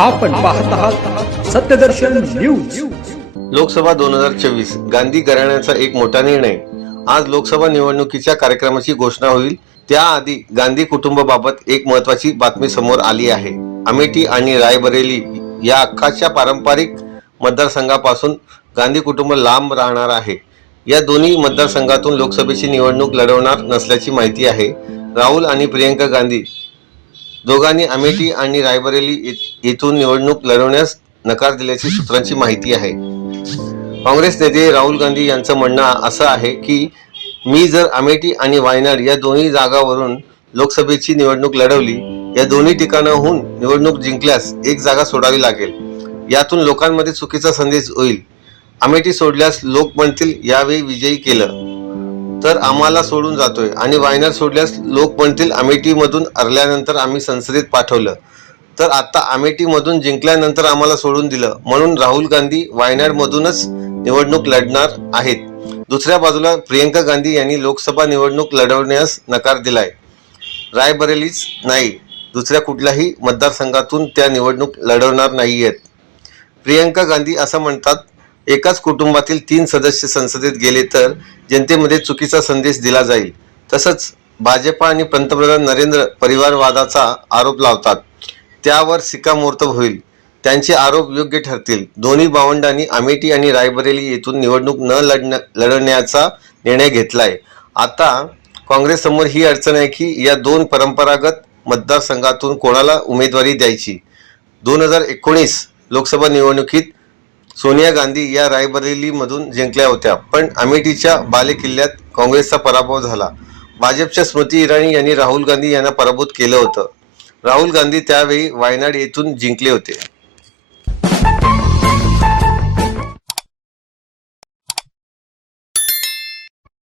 आपण पाहत आहात सत्यदर्शन न्यूज। लोकसभा 2024 गांधी घराण्याचा एक मोठा निर्णय। आज लोकसभा निवडणुकीच्या कार्यक्रमाची घोषणा होईल त्याआधी गांधी कुटुंबाबाबत एक महत्त्वाची बातमी समोर आली आहे। अमेठी आणि रायबरेली या अख्खाच्या पारंपरिक मतदारसंघापासून गांधी कुटुंब लांब राहणार आहे। या दोन्ही मतदारसंघातून लोकसभेची निवडणूक लढवणार नसल्याची माहिती आहे। राहुल आणि प्रियंका गांधी दोघांनी अमेठी आणि रायबरेली येथून निवडणूक लढवण्यास नकार दिल्याची सूत्रांची माहिती आहे। काँग्रेस नेते राहुल गांधी यांचं म्हणणं असं आहे की मी जर अमेठी आणि वायनाड या दोन्ही जागांवरून लोकसभेची निवडणूक लढवली, या दोन्ही ठिकाणाहून निवडणूक जिंकल्यास एक जागा सोडावी लागेल। यातून लोकांमध्ये चुकीचा संदेश होईल। अमेठी सोडल्यास लोक म्हणतील यावेळी विजयी केलं तर आम्हाला सोडून जातोय, आणि वायनाड सोडल्यास लोक म्हणतील अमेठीमधून हरल्यानंतर आम्ही संसदेत पाठवलं तर आता अमेठीमधून जिंकल्यानंतर आम्हाला सोडून दिलं, म्हणून राहुल गांधी वायनाडमधूनच निवडणूक लढणार आहेत। दुसऱ्या बाजूला प्रियंका गांधी यांनी लोकसभा निवडणूक लढवण्यास नकार दिलाय। रायबरेलीच नाही, दुसऱ्या कुठल्याही मतदारसंघातून त्या निवडणूक लढवणार नाहीयेत। प्रियंका गांधी असं म्हणतात, एकाच कुटुंबातील 3 सदस्य संसदेत गेले तर जनतेमध्ये चुकीचा संदेश दिला जाईल। तसंच भाजप आणि पंतप्रधान नरेंद्र परिवारवादाचा आरोप लावतात, त्यावर शिक्कामोर्तब होईल। त्यांचे आरोप योग्य ठरतील। दोन्ही भावंडांनी अमेठी आणि रायबरेली येथून निवडणूक न लढवण्याचा निर्णय घेतलाय। आता काँग्रेससमोर ही अडचण आहे की या 2 परंपरागत मतदारसंघातून कोणाला उमेदवारी द्यायची। 2019 लोकसभा निवडणुकीत सोनिया गांधी या रायबरेलीमधून जिंकल्या होत्या, पण अमेठीच्या बालेकिल्ल्यात काँग्रेसचा पराभव झाला। भाजपच्या स्मृती इराणी यांनी राहुल गांधी यांना पराभूत केलं होतं। राहुल गांधी त्यावेळी वायनाड येथून जिंकले होते।